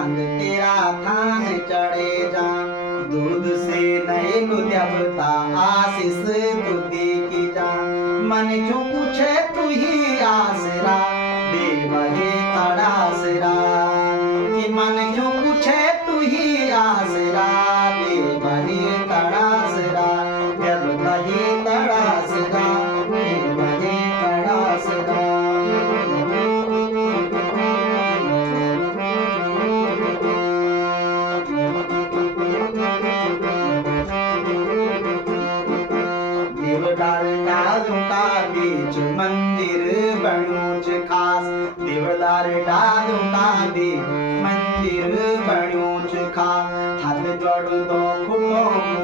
चांद तेरा थान चढ़े जा। दूध से नए देवता आशीष तू दे की जा। मन जो पूछे तू ही आसरा देव हे तड़ासरा। कि मन जो पूछे तू ही आसरा देव हे तड़ासरा। देवता हे तड़ासरा देव हे तड़ासरा। देवदार डालों का बीच मंदिर बणोच खास। देवदार डालों का बीच मंदिर बणोच खास। हाथ जोड़ दो फुटो